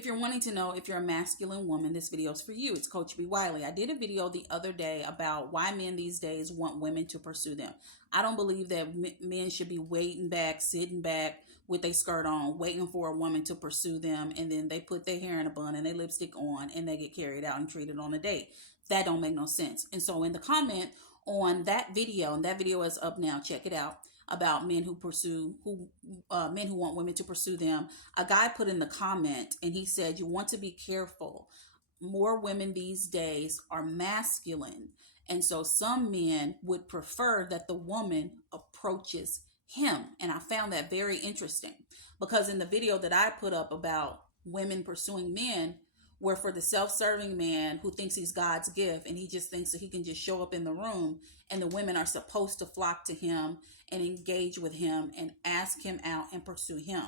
If you're wanting to know if you're a masculine woman, this video is for you. It's Coach B. Wiley. I did a video the other day about why men these days want women to pursue them. I don't believe that men should be waiting back, sitting back with their skirt on, waiting for a woman to pursue them, and then they put their hair in a bun and their lipstick on and they get carried out and treated on a date. That don't make no sense. And so in the comment on that video, and that video is up now, check it out, about men who men who want women to pursue them. A guy put in the comment and he said, you want to be careful. More women these days are masculine. And so some men would prefer that the woman approaches him. And I found that very interesting because in the video that I put up about women pursuing men, where for the self-serving man who thinks he's God's gift and he just thinks that he can just show up in the room and the women are supposed to flock to him and engage with him and ask him out and pursue him.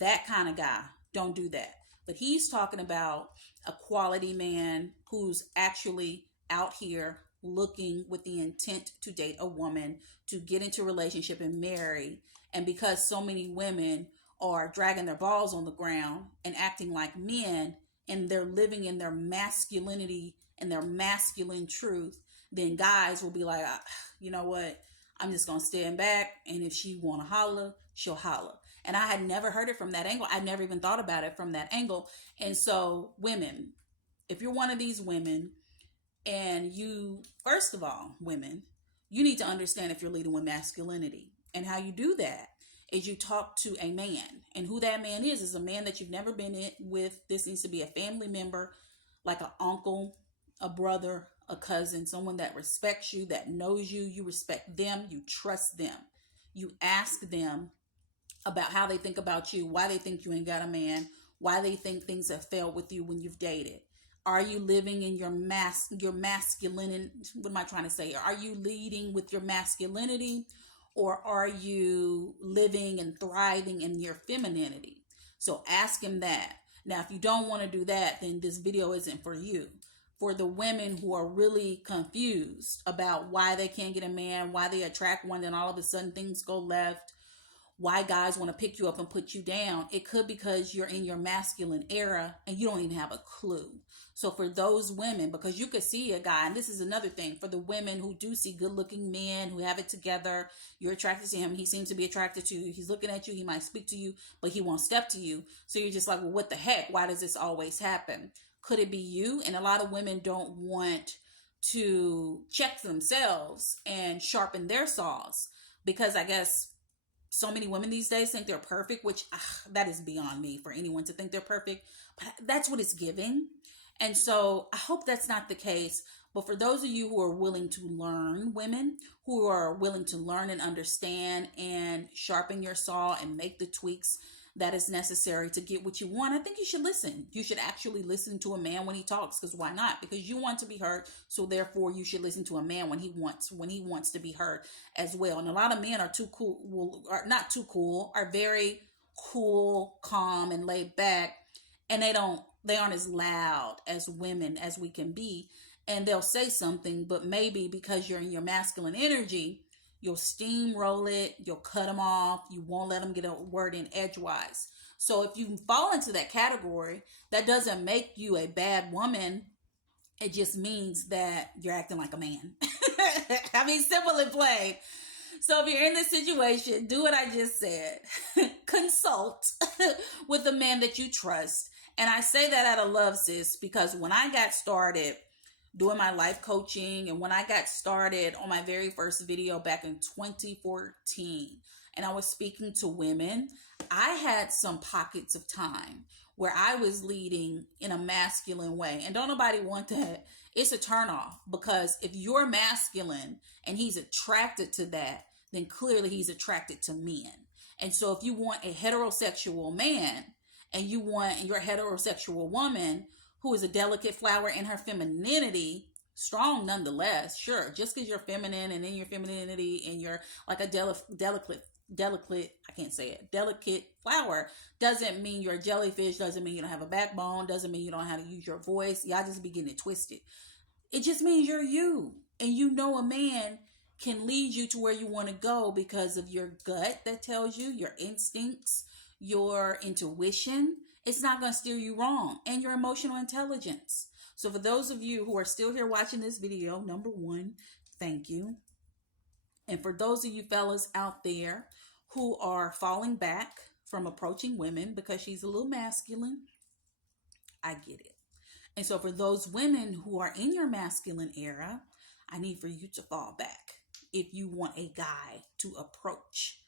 That kind of guy, don't do that. But he's talking about a quality man who's actually out here looking with the intent to date a woman, to get into a relationship and marry. And because so many women are dragging their balls on the ground and acting like men, and they're living in their masculinity and their masculine truth, then guys will be like, you know what? I'm just going to stand back. And if she want to holler, she'll holler. And I had never heard it from that angle. I never even thought about it from that angle. And so women, if you're one of these women and you, first of all, women, you need to understand if you're leading with masculinity. And how you do that is you talk to a man, and who that man is a man that you've never been in with. This needs to be a family member, like an uncle, a brother, a cousin, someone that respects you, that knows you, you respect them, you trust them. You ask them about how they think about you, why they think you ain't got a man, why they think things have failed with you when you've dated. Are you living in your masculine, what am I trying to say? Are you leading with your masculinity? Or are you living and thriving in your femininity? So ask him that. Now, if you don't want to do that, then this video isn't for you. For the women who are really confused about why they can't get a man, why they attract one, then all of a sudden things go left, why guys want to pick you up and put you down, it could be because you're in your masculine era and you don't even have a clue. So for those women, because you could see a guy, and this is another thing, for the women who do see good looking men who have it together, you're attracted to him, he seems to be attracted to you, he's looking at you, he might speak to you, but he won't step to you. So you're just like, well, what the heck? Why does this always happen? Could it be you? And a lot of women don't want to check themselves and sharpen their saws because I guess so many women these days think they're perfect, which that is beyond me for anyone to think they're perfect, but that's what it's giving. And so I hope that's not the case. But for those of you who are willing to learn, women who are willing to learn and understand and sharpen your saw and make the tweaks that is necessary to get what you want, I think you should listen. You should actually listen to a man when he talks, because why not? Because you want to be heard. So therefore you should listen to a man when he wants to be heard as well. And a lot of men are too cool, are not too cool, are very cool, calm, and laid back. And they aren't as loud as women as we can be. And they'll say something, but maybe because you're in your masculine energy, you'll steamroll it, you'll cut them off, you won't let them get a word in edgewise. So if you fall into that category, that doesn't make you a bad woman. It just means that you're acting like a man. I mean, simple and plain. So if you're in this situation, do what I just said. Consult with a man that you trust. And I say that out of love, sis, because when I got started doing my life coaching and when I got started on my very first video back in 2014, and I was speaking to women, I had some pockets of time where I was leading in a masculine way. And don't nobody want that. It's a turnoff, because if you're masculine and he's attracted to that, then clearly he's attracted to men. And so if you want a heterosexual man and you're a heterosexual woman who is a delicate flower in her femininity, strong nonetheless, sure, just because you're feminine and in your femininity and you're like a delicate, I can't say it, delicate flower, doesn't mean you're a jellyfish, doesn't mean you don't have a backbone, doesn't mean you don't know how to use your voice. Y'all just be getting it twisted. It just means you're you. And you know a man can lead you to where you want to go because of your gut that tells you, your instincts, your intuition. It's not going to steer you wrong. And your emotional intelligence. So for those of you who are still here watching this video, number one, thank you. And for those of you fellas out there who are falling back from approaching women because she's a little masculine, I get it. And so for those women who are in your masculine era, I need for you to fall back if you want a guy to approach.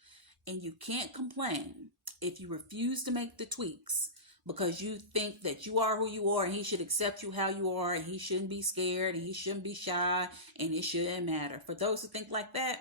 And you can't complain if you refuse to make the tweaks because you think that you are who you are and he should accept you how you are and he shouldn't be scared and he shouldn't be shy and it shouldn't matter. For those who think like that,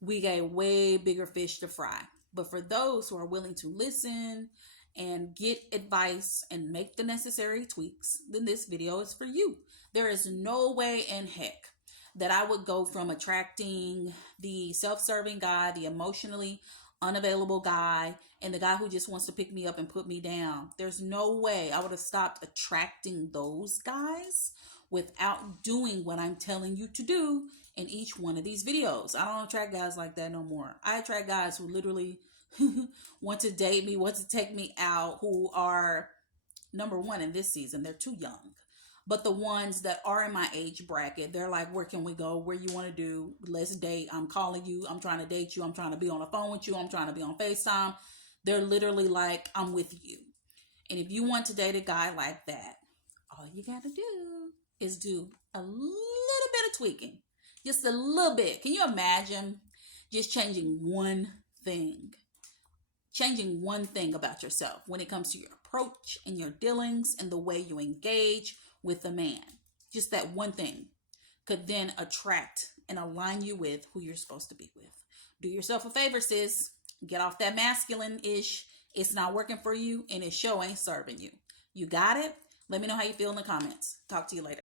we got a way bigger fish to fry. But for those who are willing to listen and get advice and make the necessary tweaks, then this video is for you. There is no way in heck that I would go from attracting the self-serving guy, the emotionally unavailable guy, and the guy who just wants to pick me up and put me down. There's no way I would have stopped attracting those guys without doing what I'm telling you to do in each one of these videos. I don't attract guys like that no more. I attract guys who literally want to date me, want to take me out, who are, number one, in this season, they're too young. But the ones that are in my age bracket, they're like, where can we go? Where you want to do? Let's date. I'm calling you. I'm trying to date you. I'm trying to be on the phone with you. I'm trying to be on FaceTime. They're literally like, I'm with you. And if you want to date a guy like that, all you got to do is do a little bit of tweaking. Just a little bit. Can you imagine just changing one thing? Changing one thing about yourself when it comes to your approach and your dealings and the way you engage with a man. Just that one thing could then attract and align you with who you're supposed to be with. Do yourself a favor, sis. Get off that masculine-ish. It's not working for you and it sure ain't serving you. You got it? Let me know how you feel in the comments. Talk to you later.